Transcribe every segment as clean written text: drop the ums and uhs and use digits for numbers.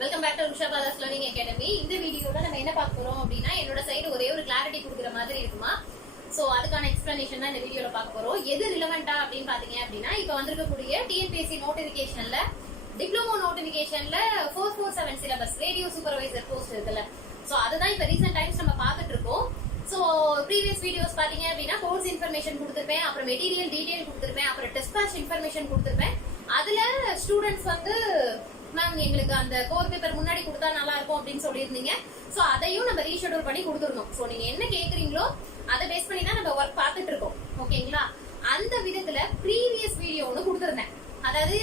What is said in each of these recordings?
Welcome back to Rusha Bala's learning academy. இந்த வீடியோல நம்ம என்ன பார்க்க போறோம் அப்படின்னா, என்னோட சைடு ஒரே ஒரு கிளாரிட்டி கொடுக்குற மாதிரி இருக்குமா. சோ அதுக்கான எக்ஸ்பிளனேஷன் தான் இந்த வீடியோல பார்க்க போறோம். எது ரிலவெண்டா அப்படின்னு பாத்தீங்க அப்படின்னா, இப்ப வந்திருக்கக்கூடிய டிஎன்பிஎஸ்சி நோட்டிபிகேஷன்ல டிப்ளமோ நோட்டிபிகேஷன்ல 447 சிலபஸ் ரேடியோ சூப்பர்வைசர் போஸ்ட் இருக்குல்ல. சோ அதுதான் இப்ப ரீசெண்ட் டைம்ஸ் நம்ம பார்த்துட்டு இருக்கோம். சோ ப்ரீவியஸ் வீடியோஸ் பாத்தீங்க அப்படின்னா கோர்ஸ் இன்ஃபர்மேஷன் கொடுத்துருப்பேன், அப்புறம் மெட்டீரியல் டீடைல் கொடுத்துருப்பேன், அப்புறம் டெஸ்ட் பேட்ச் இன்ஃபர்மேஷன் கொடுத்துருப்பேன். அதுல ஸ்டூடெண்ட்ஸ் வந்து மேம் எங்களுக்கு அந்த கோர் பேப்பர் முன்னாடி கொடுத்தா நல்லா இருக்கும் அப்படின்னு சொல்லியிருந்தீங்க. சோ அதையும் நம்ம ரீஷெடியூல் பண்ணி கொடுத்துருந்தோம். சோ நீங்க என்ன கேக்குறீங்களோ அதை பேஸ் பண்ணி தான் நம்ம ஒர்க் பார்த்துட்டு இருக்கோம். ஓகேங்களா? அந்த விதத்துல ப்ரீவியஸ் வீடியோ ஒன்று கொடுத்துருந்தேன். அதாவது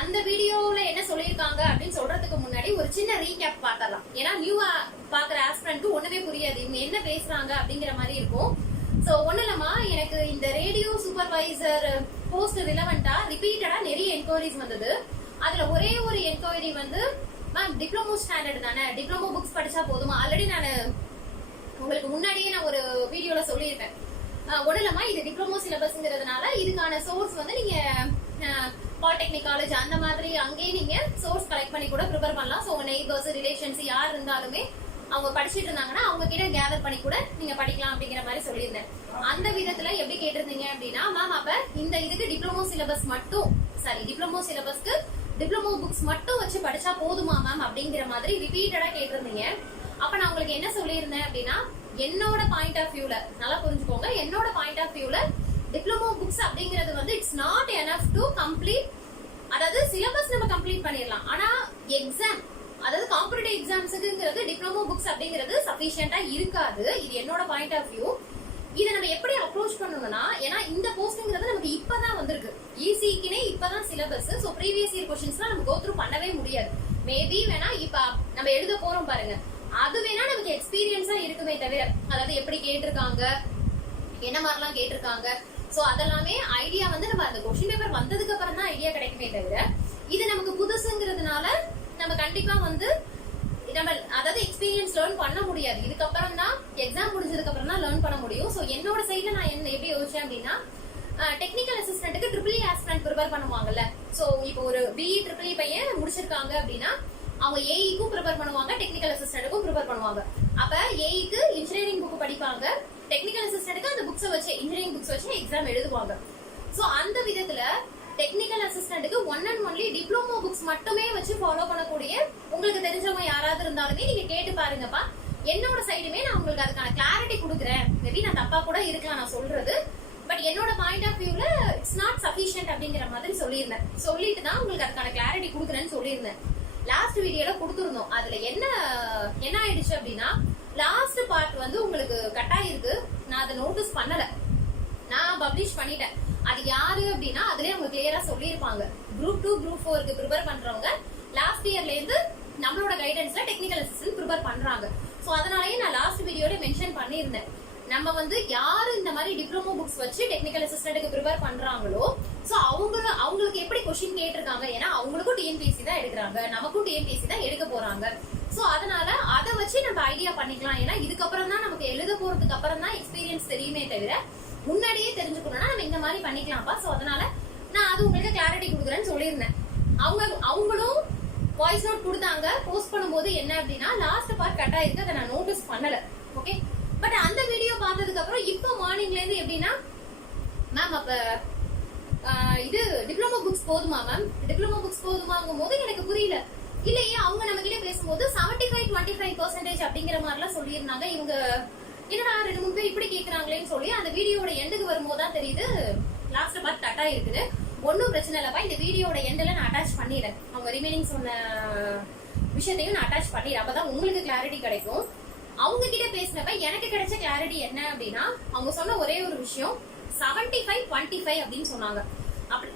அந்த வீடியோல என்ன சொல்லியிருக்காங்க அப்படின்னு சொல்றதுக்கு முன்னாடி ஒரு சின்ன ரீகேப் பார்த்தரலாம். ஏன்னா நியூவா பாக்குற ஆஸ்பிரண்ட்க்கு ஒண்ணுமே புரியாது, இவங்க என்ன பேசுறாங்க அப்படிங்கிற மாதிரி இருக்கும். சோ ஒண்ணு இல்லமா, எனக்கு இந்த ரேடியோ சூப்பர்வைசர் போஸ்ட் ரிலவெண்டா ரிப்பீட்டடா நிறைய என்கொயரிஸ் வந்தது. அதுல ஒரே ஒரு என்கொயரி வந்து, மேம் டிப்ளமோ ஸ்டாண்டர்ட் தானே, டிப்ளமோ புக்ஸ் படிச்சா போதுமா? ஆல்ரெடி நான் உங்களுக்கு முன்னாடியே நான் ஒரு வீடியோல சொல்லியிருக்கேன். உடலமா இது டிப்ளமோ சிலபஸ்ங்கிறதுனால இதுக்கான சோர்ஸ் வந்து நீங்க பாலிடெக்னிக் காலேஜ் அந்த மாதிரி அங்கேயே நீங்க சோர்ஸ் கலெக்ட் பண்ணி கூட ப்ரிப்பேர் பண்ணலாம். ஸோ உங்க நெய்பர்ஸ் ரிலேஷன்ஸ் யார் இருந்தாலுமே அவங்க படிச்சுட்டு இருந்தாங்கன்னா அவங்க கிட்ட கேதர் பண்ணி கூட நீங்க படிக்கலாம் அப்படிங்கிற மாதிரி சொல்லியிருந்தேன். அந்த விதத்துல எப்படி கேட்டிருந்தீங்க அப்படின்னா, மேம் அப்ப இந்த இதுக்கு டிப்ளமோ சிலபஸ் மட்டும் டிப்ளமோ சிலபஸ்க்கு டிப்ளமோ புக்ஸ் மட்டும் வச்சு படிச்சா போதுமா மேம் அப்படிங்கிற மாதிரி ரிப்பீட்டடா கேட்டிருந்தீங்க. அப்ப நான் உங்களுக்கு என்ன சொல்லியிருந்தேன் அப்படின்னா, என்னோட பாயிண்ட் ஆஃப் வியூல நல்லா புரிஞ்சுக்கோங்க, என்னோட பாயிண்ட் ஆஃப் வியூல டிப்ளமோ புக்ஸ் அப்படிங்கிறது வந்து it's not enough to complete. அதாவது சிலபஸ் நம்ம கம்ப்ளீட் பண்ணிடலாம், ஆனா எக்ஸாம் அதாவது காம்படிட்டிவ் எக்ஸாம்ஸுக்குங்கிறது டிப்ளமோ புக்ஸ் அப்படிங்கிறது சஃபிஷியன்டா இருக்காது. இது என்னோட பாயிண்ட் ஆஃப் வியூ. இதை நம்ம எப்படி அப்ரோச் பண்ணணும்னா, ஏன்னா இந்த போஸ்ட்ங்கிறது நமக்கு இப்பதான் வந்திருக்கு, ஈஸிக்குனே இப்பதான் சிலபஸ். ஸோ ப்ரீவியஸ் இயர் கொஸ்டின்ஸ்லாம் நம்ம கோ த்ரூ பண்ணவே முடியாது. மேபி வேணா இப்ப நம்ம எழுத போறோம் பாருங்க, அது வேணா நமக்கு எக்ஸ்பீரியன்ஸா இருக்குமே தவிர, அதாவது எப்படி கேட்டிருக்காங்க, என்ன மாதிரிலாம் கேட்டிருக்காங்க, சோ அதெல்லாமே ஐடியா வந்து நம்ம அந்த கொஸ்டின் பேப்பர் வந்ததுக்கு அப்புறம் தான் ஐடியா கிடைக்குமே தவிர, இது நமக்கு புதுசுங்கிறதுனால நம்ம கண்டிப்பா வந்து நம்ம அதாவது எக்ஸ்பீரியன்ஸ் லேர்ன் பண்ண முடியாது. இதுக்கப்புறம் தான் எக்ஸாம் முடிஞ்சதுக்கு அப்புறம் தான் லேர்ன் பண்ண முடியும். சோ என்னோட சைட்ல நான் என்ன எப்படி யோசிச்சேன் அப்படின்னா, டெக்னிக்கல் அசிஸ்டன்ட்டுக்கு ட்ரிபிள் ஆஸ்பிரண்ட் ப்ரிப்பேர் பண்ணுவாங்கல்ல. சோ இப்போ ஒரு பிஇ ட்ரிபிள் பையன் முடிச்சிருக்காங்க அப்படின்னா அவங்க ஏஇக்கும் ப்ரிப்பேர் பண்ணுவாங்க, டெக்னிக்கல் அசிஸ்டன்ட்டுக்கும் ப்ரிப்பேர் பண்ணுவாங்க. அப்ப ஏஇக்கு இன்ஜினியரிங் புக் படிப்பாங்க, டெக்னிக்கல் அசிஸ்டன்ட்டுக்கு அந்த புக்ஸ் வச்சு இன்ஜினியரிங் புக்ஸ் வச்சு எக்ஸாம் எழுதுவாங்க. சோ அந்த விதத்துல டெக்னிக்கல் அசிஸ்டன்ட்டுக்கு one and only diploma books மட்டுமே வச்சு ஃபாலோ பண்ணக்கூடிய உங்களுக்கு தெரிஞ்சவங்க யாராவது இருந்தாலுமே நீங்க கேட்டு பாருங்கப்பா. என்னோட சைடுமே நான் உங்களுக்கு அதுக்கான கிளாரிட்டி கொடுக்குறேன். மேபி நான் தப்பா கூட இருக்கலாம் நான் சொல்றது, பட் என்னோட பாயிண்ட் ஆஃப் வியூல இட்ஸ் நாட் சஃபிஷியன்ட் அப்படிங்கிற மாதிரி சொல்லியிருந்தேன். சொல்லிட்டு தான் உங்களுக்கு அதுக்கான கிளாரிட்டி கொடுக்குறேன்னு சொல்லியிருந்தேன். லாஸ்ட் வீடியோல கொடுத்துருந்தோம். அதுல என்ன ஆயிடுச்சு அப்படின்னா, லாஸ்ட் பார்ட் வந்து உங்களுக்கு கட்டாயிருக்கு. நான் அதை நோட்டீஸ் பண்ணல, நான் பப்ளிஷ் பண்ணிட்டேன். அது யாரு அப்படின்னா அதுலயே அவங்க கிளியரா சொல்லியிருப்பாங்க. குரூப் 2 குரூப் 4க்கு ப்ரிப்பேர் பண்றவங்க லாஸ்ட் இயர்ல இருந்து நம்மளோட கைடன்ஸ்ல டெக்னிக்கல் அசிஸ்டன்ட் ப்ரிப்பேர் பண்றாங்க. சோ அதனாலயே நான் லாஸ்ட் வீடியோல மென்ஷன் பண்ணியிருந்தேன், நம்ம வந்து யாரு இந்த மாதிரி டிப்ளமோ புக்ஸ் வச்சு டெக்னிக்கல் அசிஸ்டன்ட்டுக்கு ப்ரிப்பேர் பண்றாங்களோ, சோ அவங்களுக்கு எப்படி கொஸ்டின் கேட்டிருக்காங்க, ஏன்னா அவங்களுக்கும் டிஎன்பிஎஸ்சி தான் எடுக்கிறாங்க, நமக்கும் டிஎன்பிஎஸ்சி தான் எடுக்க போறாங்க. சோ அதனால அதை வச்சு நம்ம ஐடியா பண்ணிக்கலாம். ஏன்னா இதுக்கப்புறம் தான் நமக்கு எழுத போறதுக்கு அப்புறம் தான் எக்ஸ்பீரியன்ஸ் தெரியுமே தவிர, முன்னாடியே தெரிஞ்சுக்கணும்னா நம்ம இந்த மாதிரி பண்ணிக்கலாம்ப்பா. சோ அதனால நான் அது உங்களுக்கு கிளாரிட்டி கொடுக்குறேன்னு சொல்லியிருந்தேன். அவங்களும் வாய்ஸ் நோட் கொடுத்தாங்க. போஸ்ட் பண்ணும்போது என்ன அப்படின்னா, லாஸ்ட் பார்ட் கட் ஆயிருக்கு, அதை நான் நோட்டீஸ் பண்ணல. ஓகே, பட் அந்த வீடியோ பார்த்ததுக்கு அப்புறம் இப்போ மார்னிங்ல இருந்து எப்படின்னா, மேம் அப்ப இது டிப்ளமோ புக்ஸ் போதுமா மேம், டிப்ளமோ புக்ஸ் போதுமாங்கும் போது எனக்கு புரியல. இல்லையே, அவங்க நம்ம கிட்ட பேசும்போது 75-25% அப்படிங்கிற மாதிரி எல்லாம் சொல்லியிருந்தாங்க. இவங்க என்னடா 2-3 பேர் இப்படி கேக்குறாங்களேன்னு சொல்லி அந்த வீடியோட எண்டுக்கு வரும்போது தான் தெரியுது லாஸ்ட் பார்ட் கட் ஆயிருக்குது. ஒன்னும் பிரச்சனை இல்லப்பா, இந்த வீடியோட எண்ட்ல நான் அட்டாச் பண்ணிடுறேன், அவங்க ரிமைனிங் சொன்ன விஷயத்தையும் நான் அட்டாச் பண்ணிடுறேன். அப்பதான் உங்களுக்கு கிளாரிட்டி கிடைக்கும். அவங்க கிட்ட பேசினப்ப எனக்கு கிடைச்ச கிளாரிட்டி என்ன அப்படின்னா, அவங்க சொன்ன ஒரே ஒரு விஷயம் 75-25 அப்படின்னு சொன்னாங்க.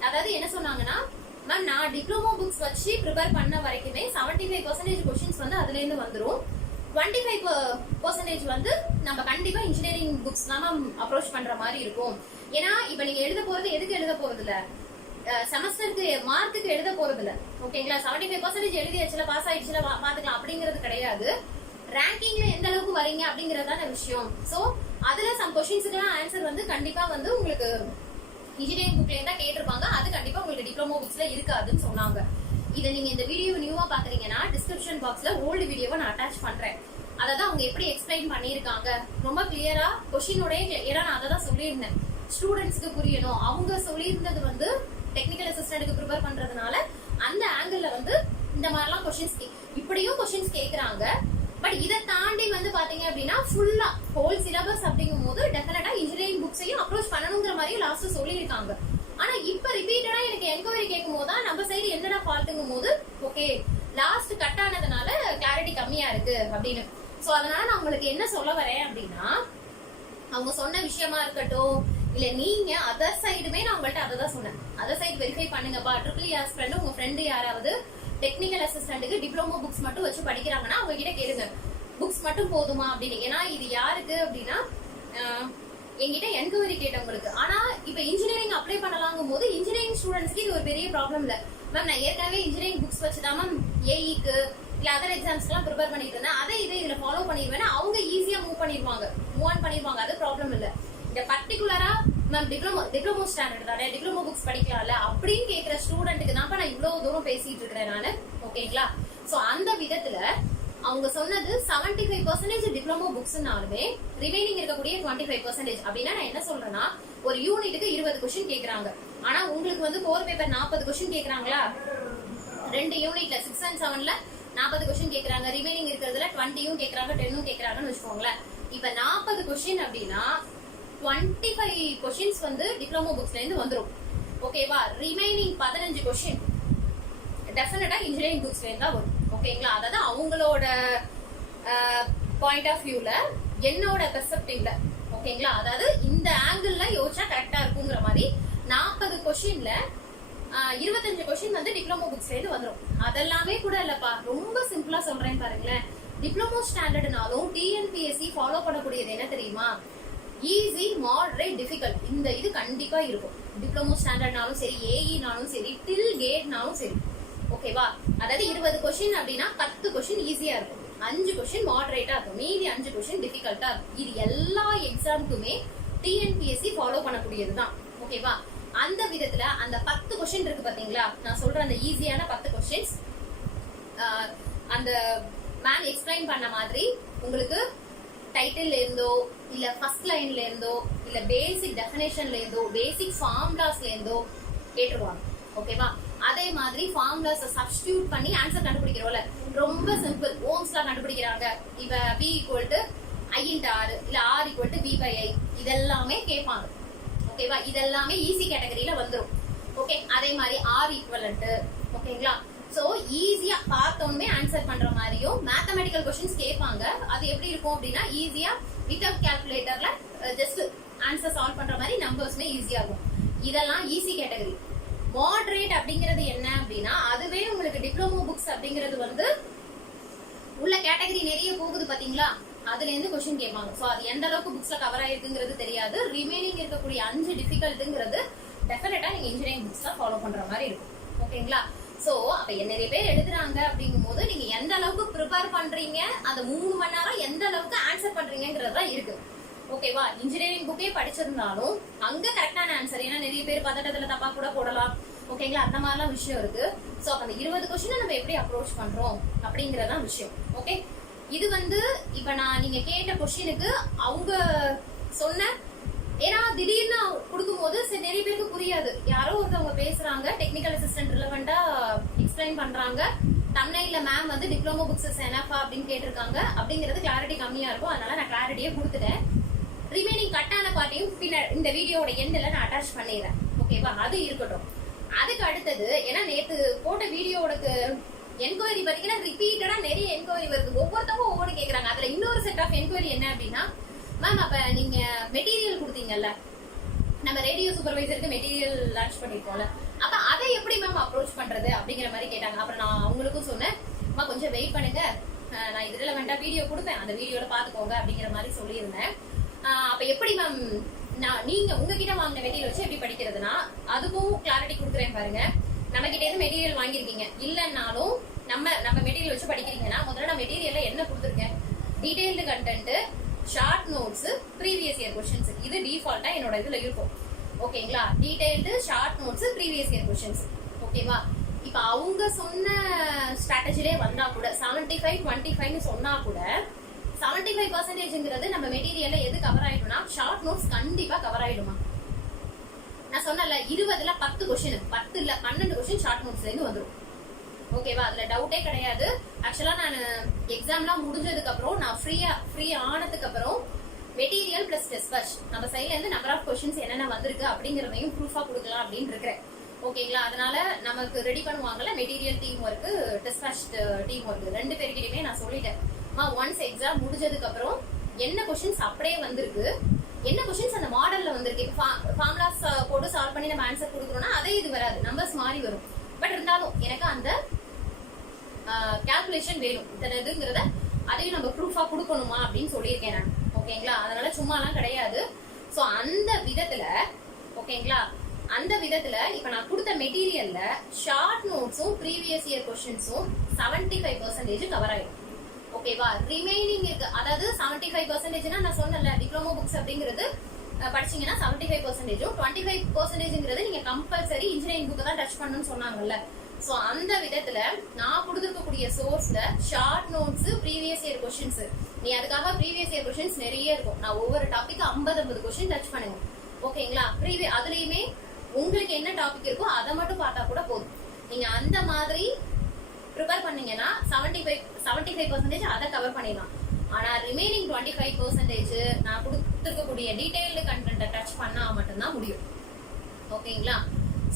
அதாவது என்ன சொன்னாங்கன்னா, மேம் நான் டிப்ளமோ புக்ஸ் வச்சு ப்ரிப்பேர் பண்ண வரைக்குமே 75% கொஸ்டின்ஸ் வந்து அதுல இருந்து வந்துரும், 25% வந்து நம்ம கண்டிப்பா இன்ஜினியரிங் புக்ஸ் தான் மேம் அப்ரோச் பண்ற மாதிரி இருக்கும். ஏன்னா இப்ப நீங்க எழுத போறது எதுக்கு எழுத போறது இல்ல, செமஸ்டருக்கு மார்க்குக்கு எழுத போறது இல்ல. ஓகேங்களா? 75% எழுதியாச்சுல, பாஸ் ஆயிடுச்சுல, பாத்துக்கலாம் அப்படிங்கிறது கிடையாது. ரேங்கிங்ல எந்த அளவுக்கு வரீங்க அப்படிங்கறதான விஷயம். சோ அதுல சம் கொஸ்டின்ஸ்க்குலாம் ஆன்சர் வந்து கண்டிப்பா வந்து உங்களுக்கு இன்ஜினியரிங் புக்ல தான் கேட்டிருப்பாங்க, அது கண்டிப்பா உங்களுக்கு டிப்ளமோ புக்ஸ்ல இருக்காதுன்னு சொன்னாங்க. இதை நீங்க இந்த வீடியோ நியூவா பாக்குறீங்கன்னா டிஸ்கிரிப்ஷன் பாக்ஸ்ல ஓல்டு வீடியோவை நான் அட்டாச் பண்றேன். அதாவது அவங்க எப்படி எக்ஸ்பிளைன் பண்ணிருக்காங்க ரொம்ப கிளியரா கொஸ்டினோட, ஏன்னா நான் அதை தான் சொல்லியிருந்தேன், ஸ்டூடெண்ட்ஸ்க்கு புரியணும். அவங்க சொல்லியிருந்தது வந்து டெக்னிக்கல் அசிஸ்டன்ட்க்கு ப்ரிப்பேர் பண்றதுனால அந்த ஆங்கிள் வந்து இந்த மாதிரிலாம் கொஸ்டின்ஸ் இப்படியும் கொஸ்டின்ஸ் கேக்குறாங்க. பட் இதை தாண்டி வந்து பாத்தீங்க அப்படின்னா ஃபுல்லா ஹோல் சிலபஸ் அப்படிங்கும் போது டெஃபினட்டா இன்ஜினியரிங் புக்ஸையும் அப்ரோச் பண்ணணுங்கிற மாதிரி லாஸ்ட் சொல்லியிருக்காங்க. ஆனா இப்ப ரிப்பீட்டடா எனக்கு என்கொயரி கேட்கும் போதுதான் நம்ம சைடு என்னடா ஃபால்ட்டுங்கும் போது ஓகே லாஸ்ட் கட் ஆனதுனால கிளாரிட்டி கம்மியா இருக்கு அப்படின்னு. சோ அதனால நான் உங்களுக்கு என்ன சொல்ல வரேன் அப்படின்னா, அவங்க சொன்ன விஷயமா இருக்கட்டும் இல்ல நீங்க அதர் சைடுமே நான் உங்கள்ட்ட அதை தான் சொன்னேன், அதர் சைடு வெரிஃபை பண்ணுங்கப்பா. ட்ரிபிள் இயர்ஸ் ஃப்ரெண்டு உங்க ஃப்ரெண்டு யாராவது டெக்னிக்கல் அசிஸ்டன்ட்டுக்கு டிப்ளமோ புக்ஸ் மட்டும் வச்சு படிக்கிறாங்கன்னா அவங்க கிட்ட கேளுங்க புக்ஸ் மட்டும் போதுமா அப்படின்னு. ஏன்னா இது யாருக்கு அப்படின்னா என்கிட்ட என்கொயரி கேட்டவங்களுக்கு. ஆனா இப்ப இன்ஜினியரிங் அப்ளை பண்ணலாங்கும் போது இன்ஜினியரிங் ஸ்டூடெண்ட்ஸ்க்கு இது ஒரு பெரிய ப்ராப்ளம் இல்ல மேம். நான் ஏற்கனவே இன்ஜினியரிங் புக்ஸ் வச்சுதான் மேம் ஏஇக்கு இல்ல அதர் எக்ஸாம்ஸ்க்கு எல்லாம் ப்ரிப்பேர் பண்ணிட்டு இருந்தேன், அதை இதை இதுல ஃபாலோ பண்ணிடுவேன், அவங்க ஈஸியா மூவ் ஆன் பண்ணிடுவாங்க, அது ப்ராப்ளம் இல்ல. இந்த பர்டிகுலரா மேம் டிப்ளமோ ஸ்டாண்டர்ட் தானே டிப்ளமோ புக்ஸ் படிக்கலாம்ல அப்படின்னு கேட்கிற ஸ்டூடெண்ட்டுக்கு தான் நான் இவ்வளவு தூரம் பேசிட்டு இருக்கிறேன் நானு. ஓகேங்களா? சோ அந்த விதத்துல அவங்க சொன்னது 75% டிப்ளமோ புக்ஸ்னாலுமே ரிமைனிங் இருக்கக்கூடிய 25% அப்படின்னா நான் என்ன சொல்றேன்னா, ஒரு யூனிட்டுக்கு 20 கொஸ்டின் கேக்குறாங்க. ஆனா உங்களுக்கு வந்து கோர் பேப்பர் 40 கொஸ்டின் கேக்குறாங்களா, 2 யூனிட்ல 6 and 7ல 40 கொஸ்டின் கேக்குறாங்க, ரிமைனிங் இருக்கிறதுல 20யும் கேக்குறாங்க 10ம் கேக்குறாங்கன்னு வச்சுக்கோங்களேன். இப்ப 40 கொஸ்டின் அப்படின்னா 25 கொஸ்டின்ஸ் வந்து டிப்ளமோ புக்ஸ்ல இருந்து வந்துரும். ஓகேவா? ரிமைனிங் 15 கொஸ்டின் டெஃபினட்டா இன்ஜினியரிங் புக்ஸ்ல இருந்து தான் வரும். ஓகேங்களா? அதாவது அவங்களோட பாயிண்ட் ஆஃப் வியூல, என்னோட பெர்ஸ்பெக்டிவ்ல. ஓகேங்களா? அதாவது இந்த ஆங்கிள் யோசிச்சா கரெக்டா இருக்குங்கிற மாதிரி 40 கொஸ்டின்ல 25 கொஸ்டின் வந்து டிப்ளமோ புக்ஸ்ல இருந்து வந்துரும். அதெல்லாமே கூட இல்லப்பா, ரொம்ப சிம்பிளா சொல்றேன் பாருங்களேன். டிப்ளமோ ஸ்டாண்டர்ட்னாலும் டிஎன்பிஎஸ்சி ஃபாலோ பண்ணக்கூடியது என்ன தெரியுமா? Easy, moderate, difficult. இந்த இது கண்டிப்பா இருக்கும். டிப்ளமோ ஸ்டாண்டர்ட்னாலும் சரி, ஏஇனாலும் சரி, டில் கேட்னாலும் சரி. ஓகேவா? அதாவது 20 கொஸ்டின் அப்படின்னா 10 கொஸ்டின் ஈஸியா இருக்கும், 5 கொஸ்டின் மாடரேட்டா இருக்கும், மீதி 5 கொஸ்டின் டிஃபிகல்ட்டா இருக்கும். இது எல்லா எக்ஸாமுக்குமே டிஎன்பிஎஸ்சி ஃபாலோ பண்ணக்கூடியதுதான். ஓகேவா? அந்த விதத்துல அந்த 10 கொஸ்டின் இருக்கு பாத்தீங்களா, நான் சொல்ற அந்த ஈஸியான 10 கொஸ்டின்ஸ் அந்த மேம் எக்ஸ்பிளைன் பண்ண மாதிரி உங்களுக்கு டைட்டில் இருந்தோ இல்ல ஃபர்ஸ்ட் லைன்ல இருந்தோ இல்ல பேசிக் டெஃபினேஷன்ல இருந்தோ பேசிக் ஃபார்முலாஸ்ல இருந்தோ கேட்டுருவாங்க. ஓகேவா? அதே மாதிரி ஃபார்முலாஸ் சப்ஸ்டிடியூட் பண்ணி ஆன்சர் கண்டுபிடிக்கிறோம்ல, ரொம்ப சிம்பிள். ஓம்ஸ்லாம் கண்டுபிடிக்கிறாங்க, இப்ப V = I/R இல்ல R = V/I, இதெல்லாமே கேட்பாங்க. ஓகேவா? இதெல்லாமே ஈஸி கேட்டகரியில வந்துரும். ஓகே, அதே மாதிரி R ஈக்குவலன்ட். ஓகேங்களா? சோ ஈஸியா பார்த்தோன்னே ஆன்சர் பண்ற மாதிரியும் மேத்தமெட்டிக்கல் கொஸ்டின்ஸ் கேட்பாங்க. அது எப்படி இருக்கும் அப்படின்னா, ஈஸியா வித்அவுட் கால்குலேட்டர்ல ஜஸ்ட் ஆன்சர் சால்வ் பண்ற மாதிரி நம்பர்ஸ்மே ஈஸியா இருக்கும். இதெல்லாம் ஈஸி கேட்டகரி. மாடரேட் அப்படிங்கிறது என்ன அப்படின்னா, அதுவே உங்களுக்கு டிப்ளமோ புக்ஸ் அப்படிங்கிறது வந்து உள்ள கேட்டகரி நிறைய போகுது பாத்தீங்களா, அதுல இருந்து கொஸ்டின் கேட்பாங்க. சோ அது எந்த அளவுக்கு புக்ஸ்ல கவர் ஆயிருக்குங்கிறது தெரியாது. ரிமைனிங் இருக்கக்கூடிய 5 டிஃபிகல்ட்ங்கிறது டெஃபினட்டா நீங்க இன்ஜினியரிங் புக்ஸ் தான் ஃபாலோ பண்ற மாதிரி இருக்கும். ஓகேங்களா? சோ அப்ப நிறைய பேர் எழுதுறாங்க அப்படிங்கும் போது நீங்க எந்த அளவுக்கு ப்ரிப்பேர் பண்றீங்க, அந்த 3 மணி நேரம் எந்த அளவுக்கு ஆன்சர் பண்றீங்கிறதா இருக்கு. ஓகேவா? இன்ஜினியரிங் புக்கே படிச்சிருந்தாலும் அங்க கரெக்டான ஆன்சர், ஏன்னா நிறைய பேர் பதட்டத்துல தப்பா கூட போடலாம். ஓகேங்களா? அந்த மாதிரிலாம் விஷயம் இருக்கு. சோ அந்த 20 கொஸ்டின் நம்ம எப்படி அப்ரோச் பண்றோம் அப்படிங்கறதான் விஷயம். ஓகே, இது வந்து இப்ப நான் நீங்க கேட்ட கொஸ்டினுக்கு அவங்க சொன்ன, ஏன்னா திடீர்னு கொடுக்கும் போது நிறைய பேருக்கு புரியாது. யாரோ ஒருத்தவங்க பேசுறாங்க, டெக்னிக்கல் அசிஸ்டன்ட் ரிலவெண்டா எக்ஸ்பிளைன் பண்றாங்க, தம்ப்நெயில்ல மேம் வந்து டிப்ளமோ புக்ஸ் என்னப்பா அப்படின்னு கேட்டிருக்காங்க அப்படிங்கிறது கிளாரிட்டி கம்மியா இருக்கும். அதனால நான் கிளாரிட்டியே கொடுத்துட்டேன். ரிமைனிங் கட்டான பார்ட்டையும் பின்னர் இந்த வீடியோட எண்ட்ல நான் அட்டாச் பண்ணிடுறேன். ஓகேவா? அது இருக்கட்டும். அதுக்கு அடுத்தது, ஏன்னா நேத்து போட்ட வீடியோவுக்கு என்கொயரி பாத்தீங்கன்னா ரிப்பீட்டடா நிறைய என்கொயரி வருது, ஒவ்வொருத்தவங்க ஒவ்வொரு கேக்குறாங்க. அதுல இன்னொரு செட் ஆஃப் என்கொயரி என்ன அப்படின்னா, மேம் அப்ப நீங்க மெட்டீரியல் கொடுத்தீங்கல்ல, நம்ம ரேடியோ சூப்பர்வைசருக்கு மெட்டீரியல் லான்ச் பண்ணிருக்கோம்ல, அப்ப அதை எப்படி மேம் அப்ரோச் பண்றது அப்படிங்கிற மாதிரி கேட்டாங்க. அப்புறம் நான் அவங்களுக்கும் சொன்னேன், அம்மா கொஞ்சம் வெயிட் பண்ணுங்க, நான் இதுல வேண்டாம் வீடியோ கொடுப்பேன், அந்த வீடியோல பாத்துக்கோங்க அப்படிங்கிற மாதிரி சொல்லியிருந்தேன். அப்ப எப்படி மேம் நீங்க உங்ககிட்ட வாங்கின மெட்டீரியல் வச்சு எப்படி படிக்கிறதுனா, அதுக்கும் கிளாரிட்டி கொடுக்குறேன் பாருங்க. நம்ம கிட்ட இருந்து மெட்டீரியல் வாங்கிருக்கீங்க இல்லன்னாலும் நம்ம மெட்டீரியல் வச்சு படிக்கிறீங்கன்னா, முதல்ல நான் மெட்டீரியல்ல என்ன கொடுத்துருக்கேன், detailed content, short notes, previous year questions. இது டிஃபால்ட்டா என்னோட இதுல இருக்கும். ஓகேங்களா? Detailed, short notes, previous year questions. ஓகேவா? இப்ப அவங்க சொன்ன ஸ்ட்ராட்டஜிலே வந்தா கூட 75-25 சொன்னா கூட 75% நம்ம மெட்டீரியல்ல எது கவர் ஆயிடும்னா ஷார்ட் நோட்ஸ் கண்டிப்பா கவர் ஆயிடுமா. நான் சொன்னல 20ல 10 கொஸ்டின் 10 இல்ல 12 கொஸ்டின் ஷார்ட் நோட்ஸ்ல இருந்து வந்துடும். ஓகேவா, அதுல டவுட்டே கிடையாது. ஆக்சுவலா நான் எக்ஸாம்லாம் முடிஞ்சதுக்கு அப்புறம் நான் ஃப்ரீ ஆனதுக்கு அப்புறம் மெட்டீரியல் பிளஸ் டெஸ்ட் பேட்ச் நம்ம சைட்ல இருந்து நம்பர் ஆஃப் கொஸ்டின்ஸ் என்னென்ன வந்திருக்கு அப்படிங்கறதையும் ப்ரூஃபா கொடுக்கலாம் அப்படின்னு இருக்கிறேன். ஓகேங்களா, அதனால நமக்கு ரெடி பண்ணுவாங்கல்ல material team work, test batch team work, 2 பேர்கிட்டயுமே நான் சொல்லிட்டேன். ஒன்ஸ் எக்ஸாம் முடிஞ்சதுக்கு அப்புறம் என்ன கொஸ்டின்ஸ் அப்படியே வந்திருக்கு, என்ன கொஸ்டின்ஸ் அந்த மாடல்ல வந்திருக்கு. ஃபார்முலாஸ் போட்டு சால்வ் பண்ணி நம்ம ஆன்சர் கொடுக்குறோம்னா அதே இது வராது, நம்பர்ஸ் மாறி வரும். பட் இருந்தாலும் எனக்கு அந்த கால்குலேஷன் வேணும், இதுங்கிறத அதையும் நம்ம ப்ரூஃபா கொடுக்கணுமா அப்படின்னு சொல்லியிருக்கேன் நான். ஓகேங்களா, அதனால சும்மாலாம் கிடையாது. ஸோ அந்த விதத்துல ஓகேங்களா, அந்த விதத்துல இப்ப நான் கொடுத்த மெட்டீரியல்ல ஷார்ட் நோட்ஸும் ப்ரீவியஸ் இயர் கொஸ்டின்ஸும் 75% கவர் ஆயிடும். ஓகேவா, ரிமைனிங் இருக்கு, அதாவது 75%னா நான் சொன்னல டிப்ளமோ புக்ஸ் அப்படிங்கிறது படிச்சீங்கன்னா 75%, 25% நீங்க கம்பல்சரி இன்ஜினியரிங் புக் தான் டச் பண்ணணும்னு சொன்னாங்கல்ல. சோ அந்த விதத்துல நான் கொடுத்துருக்கக்கூடிய சோர்ஸ்ல short notes previous year questions, நீ அதுக்காக ப்ரீவியஸ் இயர் கொஸ்டின்ஸ் நிறைய இருக்கும். நான் ஒவ்வொரு டாபிக் 50 கொஸ்டின் டச் பண்ணுங்க. ஓகேங்களா, அதுலயுமே உங்களுக்கு என்ன டாபிக் இருக்கோ அதை மட்டும் பார்த்தா கூட போதும். நீங்க அந்த மாதிரி ப்ரிப்பேர் பண்ணீங்கன்னா 75% அதை கவர் பண்ணிடலாம். ஆனா ரிமைனிங் 25% நான் கொடுத்துருக்கக்கூடிய டீடைல்டு கண்டென்ட்டை டச் பண்ணா மட்டும்தான் முடியும். ஓகேங்களா,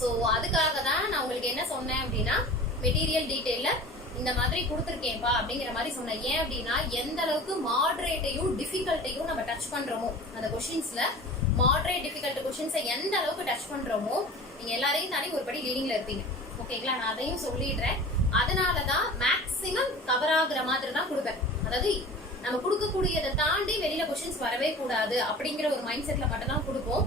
சோ அதுக்காக தான் நான் உங்களுக்கு என்ன சொன்னேன் அப்படின்னா மெட்டீரியல் டீடைல்ல இந்த மாதிரி கொடுத்துருக்கேன்ப்பா அப்படிங்கிற மாதிரி சொன்னேன். ஏன் அப்படின்னா எந்த அளவுக்கு மாடரேட்டையும் டிஃபிகல்ட்டையும் நம்ம டச் பண்றோமோ, அந்த கொஸ்டின்ஸ்ல மாடரேட் டிஃபிகல்ட் கொஸ்டின்ஸை எந்த அளவுக்கு டச் பண்றோமோ நீங்க எல்லாரையும் தாண்டி ஒரு படி லீடிங்ல இருப்பீங்க. ஓகேங்களா, நான் அதையும் சொல்லிடுறேன். அதனாலதான் மேக்சிமம் கவர் ஆகுற மாதிரி தான் கொடுப்பேன். அதாவது நம்ம கொடுக்கக்கூடியதை தாண்டி வெளியில கொஸ்டின்ஸ் வரவே கூடாது அப்படிங்கிற ஒரு மைண்ட் செட்ல மட்டும் தான் கொடுப்போம்.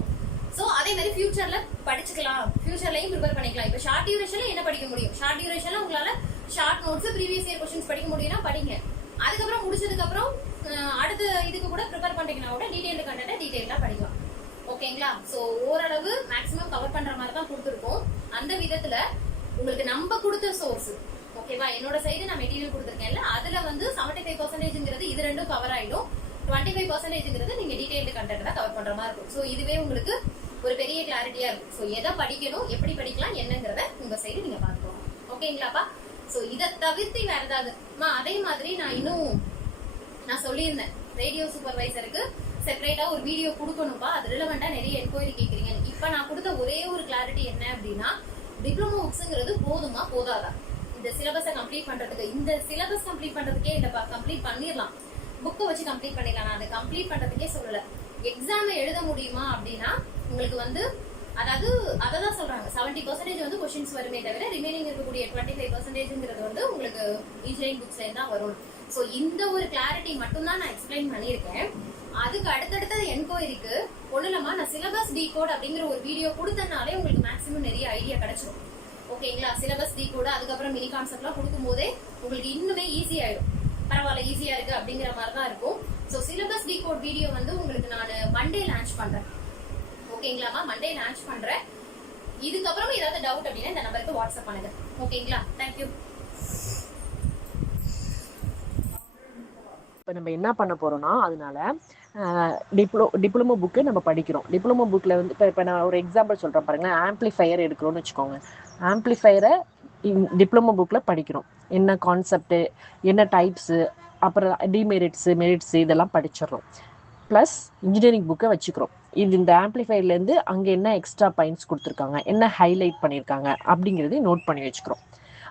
சோ அதே மாதிரி ஃபியூச்சர்ல படிச்சுக்கலாம், ஃபியூச்சர்லயும் ப்ரிப்பேர் பண்ணிக்கலாம். இப்ப ஷார்ட் டியூரேஷன்ல என்ன படிக்க முடியும், ஷார்ட் டியூரேஷன்ல உங்களால short notes previous year questions படிக்க முடியும்னா படிங்க. அதுக்கப்புறம் முடிச்சதுக்கு அப்புறம் அடுத்த இதுக்கு கூட ப்ரிப்பேர் பண்றீங்கன்னா கூட டீடைல்டு கண்டென்ட் டீடைலா படிக்கலாம். ஓகேங்களா, சோ ஓரளவு மேக்ஸிமம் கவர் பண்ற மாதிரி தான் கொடுத்துருக்கோம். அந்த விதத்துல உங்களுக்கு நம்ம கொடுத்த சோர்ஸ் ஓகேவா, என்னோட சைடு நான் மெட்டீரியல் கொடுத்துருக்கேன்ல, அதுல வந்து 75%ங்கிறது இது ரெண்டும் கவர் ஆயிடும். 25%ங்கிறது நீங்க டீடைல்டு கண்டென்ட் தான் கவர் பண்ற மாதிரி இருக்கும். சோ இதுவே உங்களுக்கு ஒரு பெரிய கிளாரிட்டியா இருக்கும். சோ எதை படிக்கணும், எப்படி படிக்கலாம் என்னங்கறத உங்க சைடு நீங்க பாத்துக்கோங்க. ஓகேங்களாப்பா, சோ இதை தவிர்த்து வேற ஏதாவது அதே மாதிரி நான் சொல்லியிருந்தேன் ரேடியோ சூப்பர்வைசருக்கு செப்பரேட்டா ஒரு வீடியோ கொடுக்கணும்பா, அது ரிலவெண்டா நிறைய என்கொயரி கேக்குறீங்க. இப்ப நான் கொடுத்த ஒரே ஒரு கிளாரிட்டி என்ன அப்படின்னா டிப்ளமோ புக்ஸ்ங்கிறது போதுமா போதாதா இந்த சிலபஸை கம்ப்ளீட் பண்றதுக்கு. இந்த சிலபஸ் கம்ப்ளீட் பண்றதுக்கே இல்லப்பா, கம்ப்ளீட் பண்ணிடலாம், புக்கை வச்சு கம்ப்ளீட் பண்ணிடலாம். நான் அதை கம்ப்ளீட் பண்றதுக்கே சொல்லல. எக்ஸாம் எழுத முடியுமா அப்படின்னா உங்களுக்கு வந்து அதாவது அததான் சொல்றாங்க 70% வந்து கொஸ்டின்ஸ் வருமே தவிர ரிமைனிங் இருக்கக்கூடிய 25%ங்கிறது வந்து உங்களுக்கு இன்ஜினியரிங் புக்ஸ்ல தான் வரும். சோ இந்த ஒரு கிளாரிட்டி மட்டும் தான் நான் எக்ஸ்பிளைன் பண்ணிருக்கேன். அதுக்கு அடுத்தடுத்த என்கொயரிக்கு ஒண்ணுலமா நான் சிலபஸ் டீகோட் அப்படிங்கிற ஒரு வீடியோ கொடுத்தனாலே உங்களுக்கு மேக்ஸிமம் நிறைய ஐடியா கிடைச்சிடும். ஓகேங்களா, சிலபஸ் டீகோட் அதுக்கப்புறம் மினி கான்செப்ட் எல்லாம் கொடுக்கும் போதே உங்களுக்கு இன்னுமே ஈஸி ஆயிடும். பரவாயில்ல ஈஸியா இருக்கு அப்படிங்கிற மாதிரி தான் இருக்கும். சோ சிலபஸ் டீகோட் வீடியோ வந்து உங்களுக்கு நான் மண்டே லான்ச் பண்றேன். ஓகேங்களாமா, மண்டே லான்ச் பண்றேன். இதுக்கப்புறம் ஏதாவது டவுட் அப்படின்னா இந்த நம்பருக்கு வாட்ஸ்அப் பண்ணுங்க. ஓகேங்களா, தேங்க்யூ. இப்போ நம்ம என்ன பண்ண போறோம்னா அதனால டிப்ளமோ புக்கு நம்ம படிக்கிறோம். டிப்ளமோ புக்கில் வந்து இப்போ நான் ஒரு எக்ஸாம்பிள் சொல்கிறேன் பாருங்களேன். ஆம்ப்ளிஃபையர் எடுக்கிறோன்னு வச்சுக்கோங்க. ஆம்ப்ளிஃபையரை டிப்ளமோ புக்கில் படிக்கிறோம். என்ன கான்செப்ட்டு, என்ன டைப்ஸு, அப்புறம் டிமெரிட்ஸு மெரிட்ஸு இதெல்லாம் படிச்சிடறோம். ப்ளஸ் இன்ஜினியரிங் புக்கை வச்சுக்கிறோம். இந்த ஆம்ப்ளிஃபையர்லேருந்து அங்கே என்ன எக்ஸ்ட்ரா பாயிண்ட்ஸ் கொடுத்துருக்காங்க, என்ன ஹைலைட் பண்ணியிருக்காங்க அப்படிங்கிறது நோட் பண்ணி வச்சுக்கிறோம்.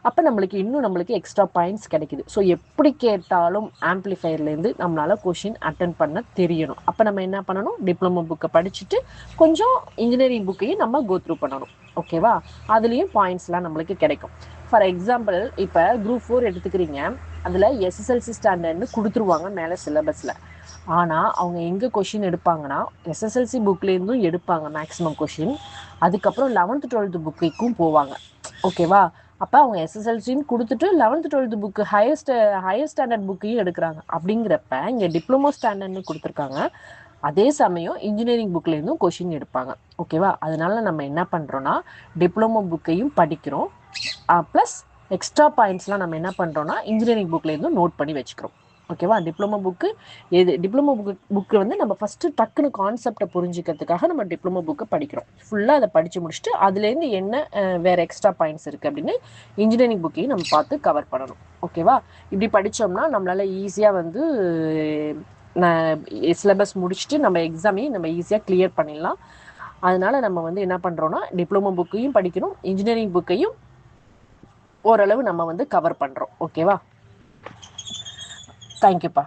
அப்போ நம்மளுக்கு எக்ஸ்ட்ரா பாயிண்ட்ஸ் கிடைக்குது. ஸோ எப்படி கேட்டாலும் ஆம்ப்ளிஃபையர்லேருந்து நம்மளால கொஷின் அட்டன் பண்ண தெரியணும். அப்போ நம்ம என்ன பண்ணணும், டிப்ளமோ புக்கை படிச்சுட்டு கொஞ்சம் இன்ஜினியரிங் புக்கையும் நம்ம கோத்ரூ பண்ணணும். ஓகேவா, அதுலேயும் பாயிண்ட்ஸ்லாம் நம்மளுக்கு கிடைக்கும். ஃபார் எக்ஸாம்பிள் இப்போ குரூப் 4 எடுத்துக்கிறீங்க, அதில் SSLC ஸ்டாண்டர்ட்னு கொடுத்துருவாங்க மேலே சிலபஸில். ஆனால் அவங்க எங்கே கொஷின் எடுப்பாங்கன்னா SSLC புக்லேருந்தும் எடுப்பாங்க மேக்ஸிமம் கொஷின். அதுக்கப்புறம் 11th 12th புக்குக்கும் போவாங்க. ஓகேவா, அப்போ அவங்க SSLCன்னு கொடுத்துட்டு 11th 12th book higher standard புக்கையும் எடுக்கிறாங்க. அப்படிங்கிறப்ப இங்கே டிப்ளமோ ஸ்டாண்டர்ட்னு கொடுத்துருக்காங்க. அதே சமயம் இன்ஜினியரிங் புக்லேருந்தும் கொஷின் எடுப்பாங்க. ஓகேவா, அதனால நம்ம என்ன பண்ணுறோன்னா டிப்ளமோ புக்கையும் படிக்கிறோம், ப்ளஸ் எக்ஸ்ட்ரா பாயிண்ட்ஸ்லாம் நம்ம என்ன பண்ணுறோன்னா இன்ஜினியரிங் புக்லேருந்து நோட் பண்ணி வச்சுக்கிறோம். ஓகேவா? டிப்ளமோ புக்கு டிப்ளமோ புக்கு வந்து நம்ம ஃபஸ்ட்டு டக்குன்னு கான்செப்டை புரிஞ்சிக்கிறதுக்காக நம்ம டிப்ளமோ புக்கை படிக்கிறோம். ஃபுல்லாக அதை படித்து முடிச்சுட்டு அதுலேருந்து என்ன வேறு எக்ஸ்ட்ரா பாயிண்ட்ஸ் இருக்குது அப்படின்னு இன்ஜினியரிங் புக்கையும் நம்ம பார்த்து கவர் பண்ணணும். ஓகேவா? இப்படி படித்தோம்னா நம்மளால் ஈஸியாக வந்து சிலபஸ் முடிச்சுட்டு நம்ம எக்ஸாமையும் நம்ம ஈஸியாக கிளியர் பண்ணிடலாம். அதனால நம்ம வந்து என்ன பண்ணுறோன்னா டிப்ளமோ புக்கையும் படிக்கணும், இன்ஜினியரிங் புக்கையும் ஓரளவு நம்ம வந்து கவர் பண்ணுறோம். ஓகேவா? தேங்க்யூப்பா.